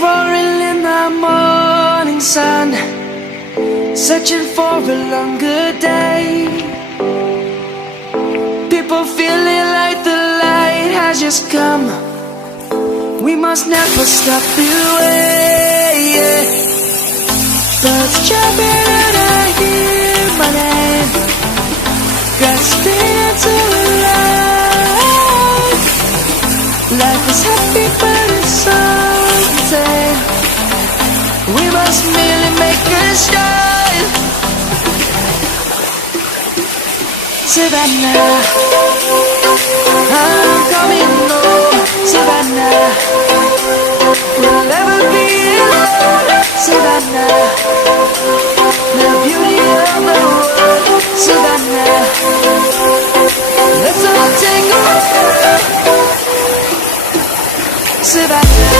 roaring in the morning sun, searching for a longer day. People feeling like the light has just come. We must never stop the way. Birds jumping and I hear my name, grasping into life. Life is happy but it's so insane. We must merely make a start. Savannah, I'm coming home. Savannah, we'll never be alone. Savannah, the beauty of the world. Savannah, let's all take a walk. Savannah.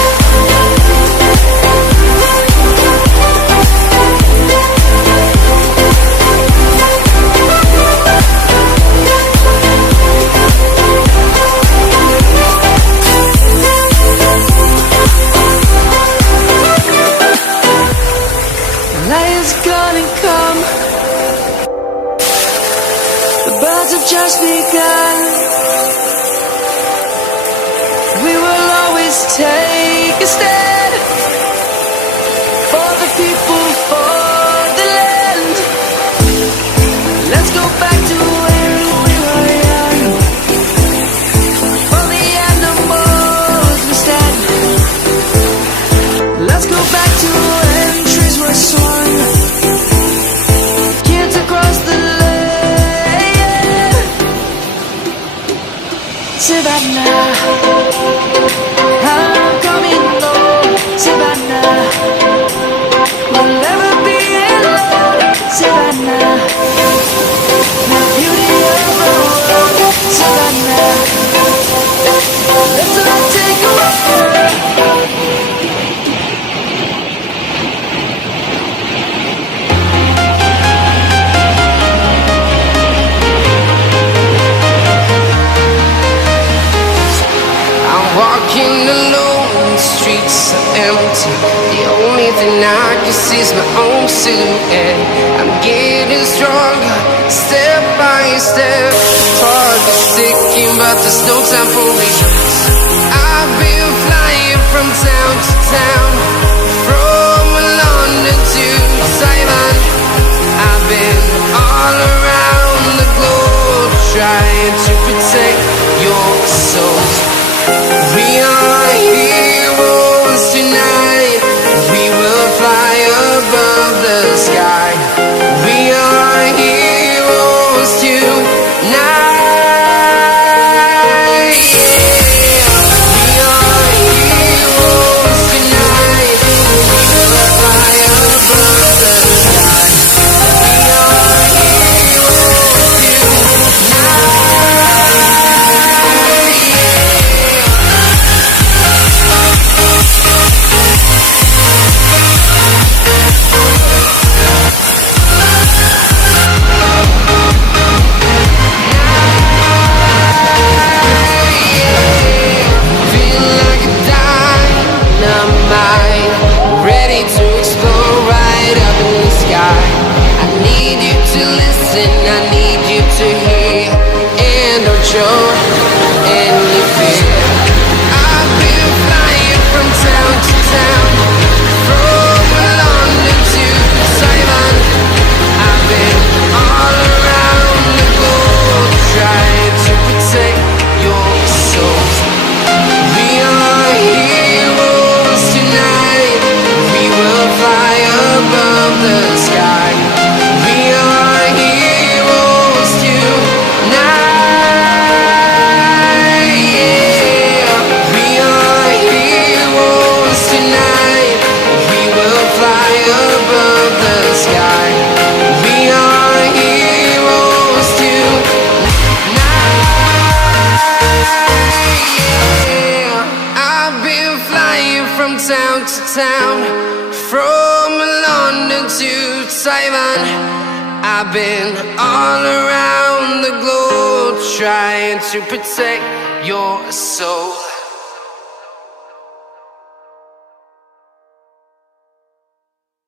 Just begun. We will always take a stand for the people, for the land. Let's go back to when we were young. For the animals we stand. Let's go back to when trees were swung. Kids across the Savannah, I'm coming home. Savannah, we'll never be alone. Savannah, the beauty of the world. Savannah, let's all take a walk. Walking alone, the streets are empty. The only thing I can see is my own silhouette. I'm getting stronger, step by step. Heart is ticking, but there's no time for regrets. I've been flying from town to town, from London to Taiwan. I've been all around the globe, trying to protect your soul. We are heroes tonight. We will fly above the sky. We are heroes tonight. We are heroes tonight. We will fly above the sky. We are heroes tonight. I need you to hear and don't show any fear. I've been flying from town to town, from London to Taiwan. I've been all around the globe, trying to protect your soul. We are heroes tonight. We will fly above the sky. We are heroes tonight, yeah. We are heroes tonight. We will fly above the sky. We are heroes tonight, yeah. I've been flying from town to town, from London to Taiwan. I've been all around the globe, trying to protect your soul.